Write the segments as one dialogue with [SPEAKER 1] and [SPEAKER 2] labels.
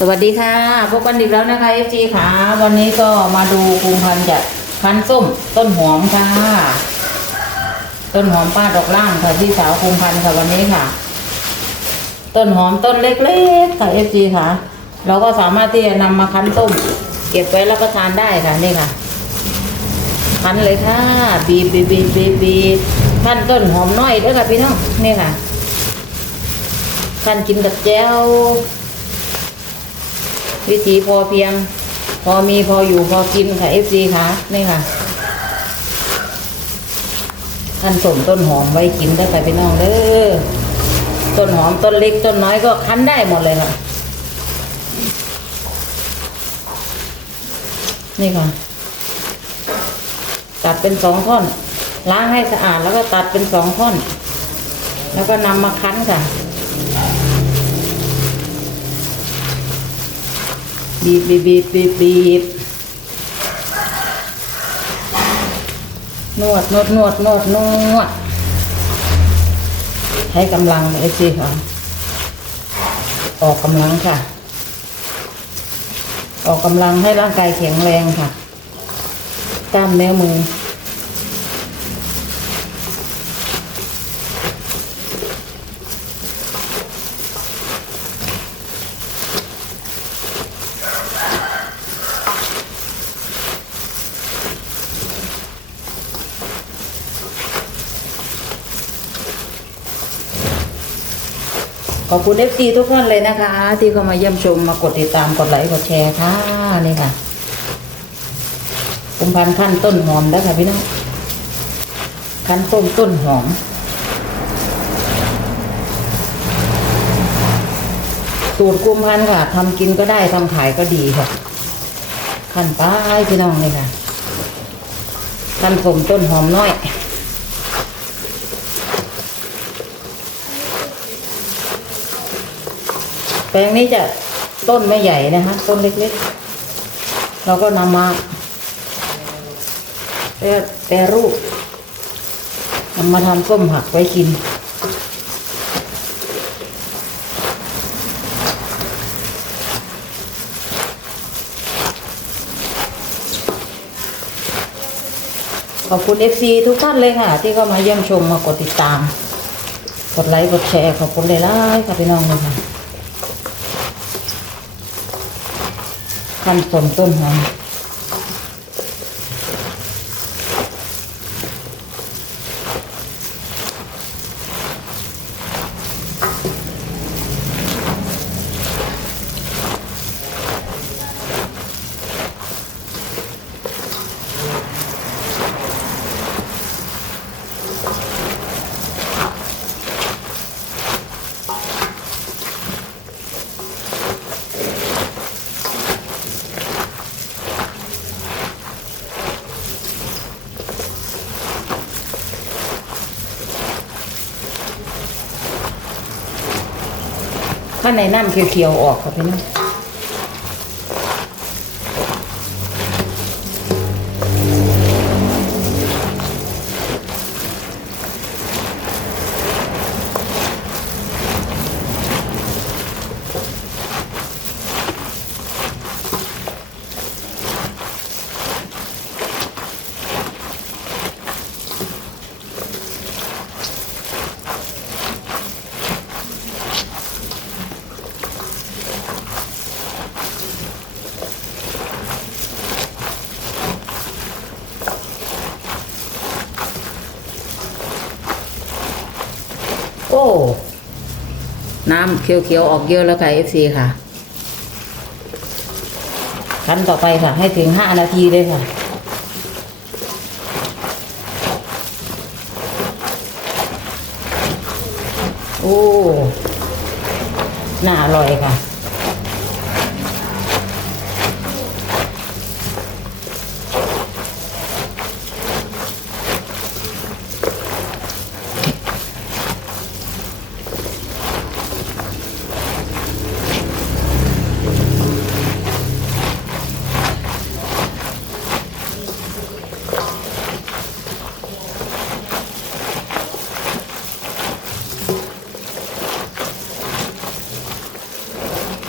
[SPEAKER 1] สวัสดีค่ะพบกันอีกแล้วนะคะ FG ค่ะ วันนี้ก็มาดูกุมพันธุ์จากพันส้มต้นหอมค่ะ ต้นหอมป้าดอกล่างค่ะพี่สาวกุมพันธุ์ค่ะวันนี้ค่ะ ต้นหอมต้นเล็กๆค่ะ FG ค่ะ เราก็สามารถที่จะนำมาคั้นต้ม เก็บไว้รับประทานได้ค่ะนี่ค่ะ คั้นเลยค่ะบีบบีบบีบบีบบีบคั้นต้นหอมน้อยด้วยค่ะพี่น้องนี่ค่ะคั้นกินกับแจ่ว วิถีพอเพียง พอมีพออยู่พอกินค่ะเอฟซีค่ะนี่ค่ะท่านสมต้นหอมไว้กินได้ไปพี่น้องเด้อต้นหอมต้นเล็กต้นน้อยก็คั้นได้หมดเลยค่ะนี่ค่ะ ตัดเป็นสองท่อนล้างให้สะอาดแล้วก็ตัดเป็นสองท่อน แล้วก็นำมาคั้นค่ะ บีบบีบบีบบีบบีบนวดนวดนวดนวดนวด ให้กำลังเอซีค่ะออกกำลังค่ะ ออกกำลังให้ร่างกายแข็งแรงค่ะ กล้ามเนื้อมือ ขอบคุณเอฟซีทุกท่านเลยนะคะ ที่เข้ามาเยี่ยมชมมากดติดตามกดไลค์กดแชร์ค่ะนี่ค่ะกุมพันขั้นต้นหอมแล้วค่ะพี่น้องขั้นต้นต้นหอมสูตรกุมพันค่ะทำกินก็ได้ทำขายก็ดีค่ะขั้นไปพี่น้องเลยค่ะขั้นสมต้นหอมน้อย แปลงนี้จะต้นไม่ใหญ่นะคะ ต้นเล็กๆ เราก็นำมาแปรแปรรูปนำมาทำส้มหักไว้กิน ขอบคุณ FC ทุกท่านเลยค่ะ ที่เข้ามาเยี่ยมชมมากดติดตาม กดไลค์ กดแชร์ ขอบคุณเลยล่ะค่ะพี่น้องเลยค่ะ ขั้นต้นต้นหอม ข้างในน้ำเขียวๆออกค่ะพี่น้อง โอ้ น้ำเขียวๆออกเยอะแล้วค่ะ FC ค่ะ ขั้นต่อไปค่ะ ให้ถึงห้านาทีเลยค่ะ โอ้ น่าอร่อยค่ะ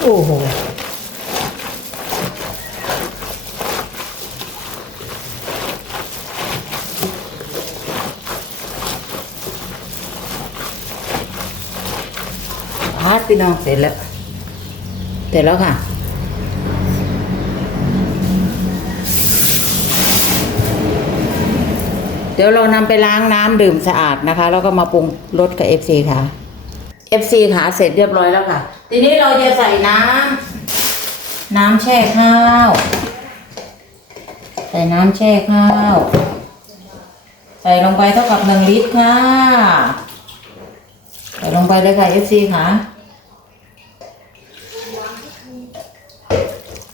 [SPEAKER 1] อ้โหพาดพี่น้องเสร็จแล้ว เสร็จแล้วค่ะ เดี๋ยวเรานำไปล้างน้ำดื่มสะอาดนะคะ แล้วก็มาปรุงรสกับเอฟซีค่ะ FC ค่ะเสร็จเรียบร้อยแล้วค่ะ ทีนี้เราจะใส่น้ำน้ำแช่ข้าว ใส่น้ำแช่ข้าว ใส่ลงไปเท่ากับหนึ่งลิตรค่ะ ใส่ลงไปเลยค่ะ FC ค่ะ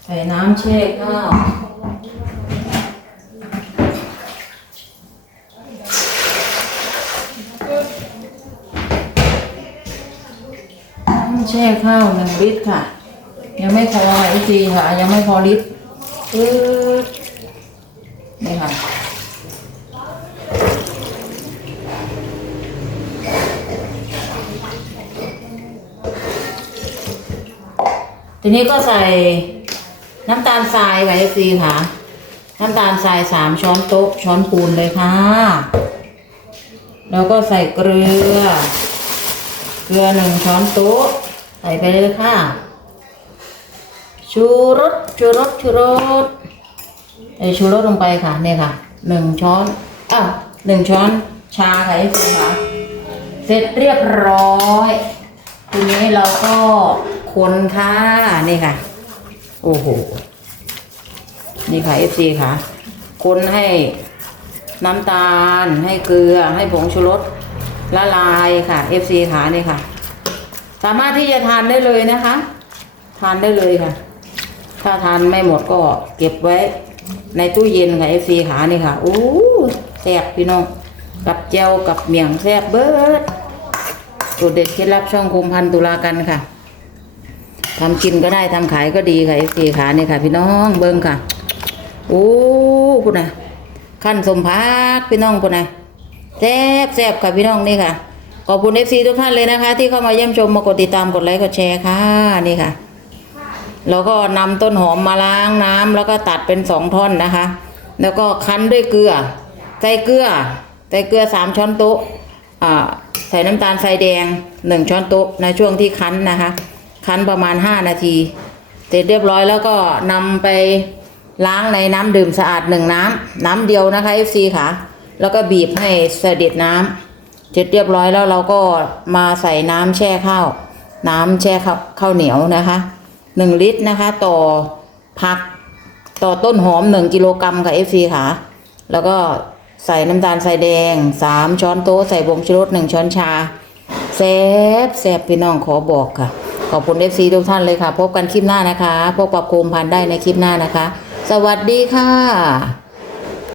[SPEAKER 1] ใส่น้ำแช่ข้าว น้ำแช่ ข้าวหนึ่งลิตรค่ะ ยังไม่พอไอซีค่ะ ยังไม่พอลิตรปึ๊ดนี่ค่ะทีนี้ก็ใส่น้ำตาลทรายค่ะไอซีค่ะ น้ำตาลทรายสามช้อนโต๊ะช้อนปูนเลยค่ะ แล้วก็ใส่เกลือ เกลือหนึ่งช้อนโต๊ะ ส่ไปเลยค่ะ ชูรสชูรสชูรสใส่ชูรสลงไปค่ะเนี่ยค่ะหนึ่งช้อนอ้าวหนึ่งช้อนชาค่ะไอ้คุณค่ะเสร็จเรียบร้อยทีนี้เราก็คนค่ะนี่ค่ะ โอ้โหนี่ค่ะ FC ค่ะ คนให้น้ำตาลให้เกลือให้ผงชูรสละลายค่ะ FC ค่ะนี่ค่ะ สามารถที่จะทานได้เลยนะคะ ทานได้เลยค่ะ ถ้าทานไม่หมดก็เก็บไว้ ในตู้เย็นค่ะ FC ขานี่ค่ะโอ้แซ่บพี่น้องกับเจลกับเมี่ยงแซ่บเบิดสูตรเด็ดเคล็ดลับช่องคุมพันตุลากันค่ะทำกินก็ได้ทำขายก็ดีค่ะ FC ขานี่ค่ะ พี่น้องเบิ้งค่ะโอ้พุ่นะขั้นสมพักพี่น้องพุ่นนะแซ่บแซ่บค่ะพี่น้องนี่ค่ะ ขอบคุณ FC ทุกท่านเลยนะคะ ที่เข้ามาเยี่ยมชมมากดติดตามกดไลค์กดแชร์ค่ะนี่ค่ะเราก็นำต้นหอมมาล้างน้ำแล้วก็ตัดเป็นสองท่อนนะคะ แล้วก็คั้นด้วยเกลือใส่เกลือใส่เกลือสามช้อนโต๊ะใส่น้ำตาลทรายแดงหนึ่งช้อนโต๊ะในช่วงที่คั้นนะคะ คั้นประมาณห้านาที เสร็จเรียบร้อยแล้วก็นำไปล้างในน้ำดื่มสะอาดหนึ่งน้ำน้ำเดียวนะคะ FC ค่ะ แล้วก็บีบให้เสด็จน้ำ เสร็จเรียบร้อยแล้วเราก็มาใส่น้ำแช่ข้าวน้ำแช่ข้าวข้าวเหนียวนะคะหนึ่งลิตรนะคะ ต่อผักต่อต้นหอมหนึ่งกิโลกรัมค่ะ FC ค่ะ แล้วก็ใส่น้ำตาลใส่แดงสามช้อนโต๊ะใส่ผงชูรสหนึ่งช้อนชาแซ่บแซ่บพี่น้องขอบอกค่ะ ขอบคุณ FC ทุกท่านเลยค่ะ พบกันคลิปหน้านะคะ พบกับโคมพันได้ในคลิปหน้านะคะ สวัสดีค่ะ